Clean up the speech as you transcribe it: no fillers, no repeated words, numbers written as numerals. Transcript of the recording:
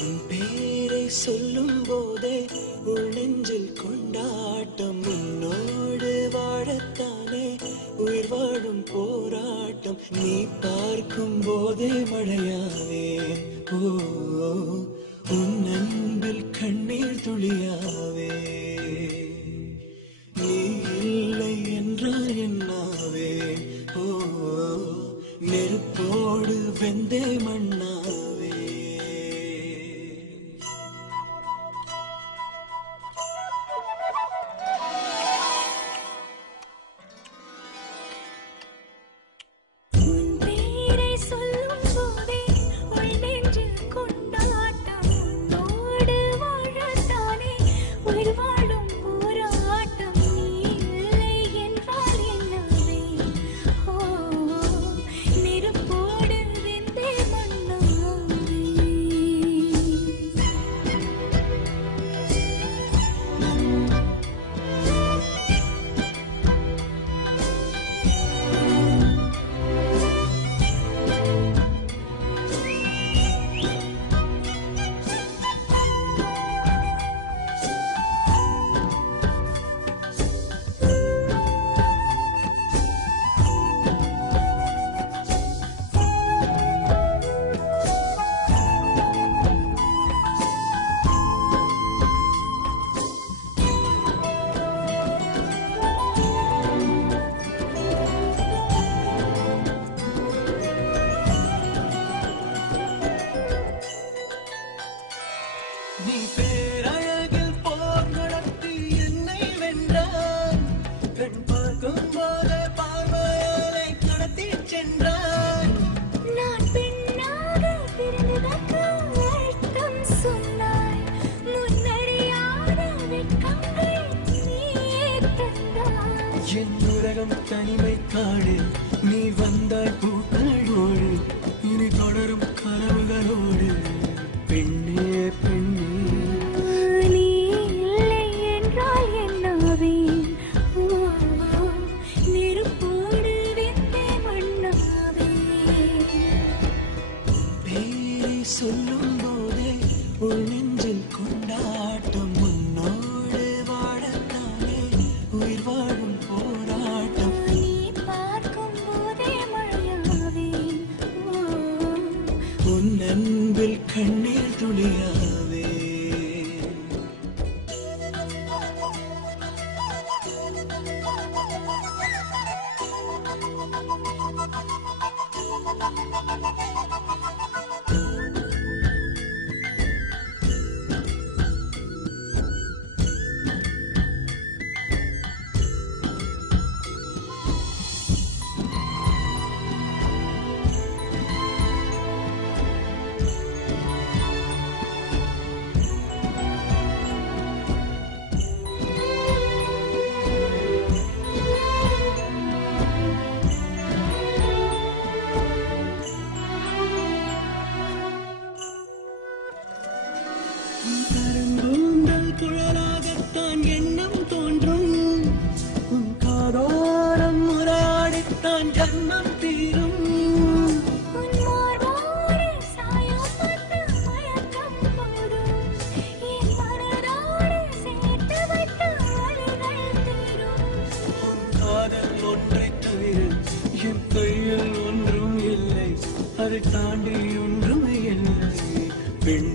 உன் பேரை சொல்லும் போதே உள் நெஞ்சில் கொண்டாட்டம். உன்னோடு வாழத்தானே உயிர் வாழும் போராட்டம். நீ பார்க்கும் போதே மழையாவே ஓ, உன் அன்பில் கண்ணீர் துளியாவே. நீ இல்லை என்றால் என்னாவே ஓ, நெருப்போடு வெந்தே மண்ணாவே. நீ பேரழகில் போர் நடத்தி என்னை வென்றாய். பெண் பார்க்கும் போது பார்வையாலை கடத்தி சென்றாய். நான் பெண்ணாக பிறந்ததற்கு அர்த்தம் சொன்னாய். முன்னறியாத வெட்கங்கள் நீயே தந்தாய். என் உலகம் தனிமை காடு. நீ வந்தாய் பூக்களோடு. இனி தொடரும் கனவுகளோடு. பெண்ணே பெண்ணே நீ இல்லை என்றால் என்னாவே நெருப்போடு வெந்தே மண்ணாவே. பேரை சொல்லும் போதே உள் நெஞ்சில் கொண்டாட்டம். உன்னோடு வாழத்தானே உயிர் வாழும் போராட்டம். நீ பார்க்கும் போதே மழையாவே உன் அன்பில் கண்ணீர் துளியாவே. கருங்கூந்தல் குழலாகத்தான் எண்ணம் தோன்றும். உன் காதோரம் முறையாடித்தான் ஜன்மம் தீரும். உன் மார்போடு சாயப்பட்ட மயக்கம் போதும். என் மனதோடு சேர்த்து வைத்த வலிகள் தீரும். உன் காதல் ஒன்றை தவிர என் கையில் ஒன்றும் இல்லை. அதை தாண்டி ஒன்றும் இல்லை. பெண்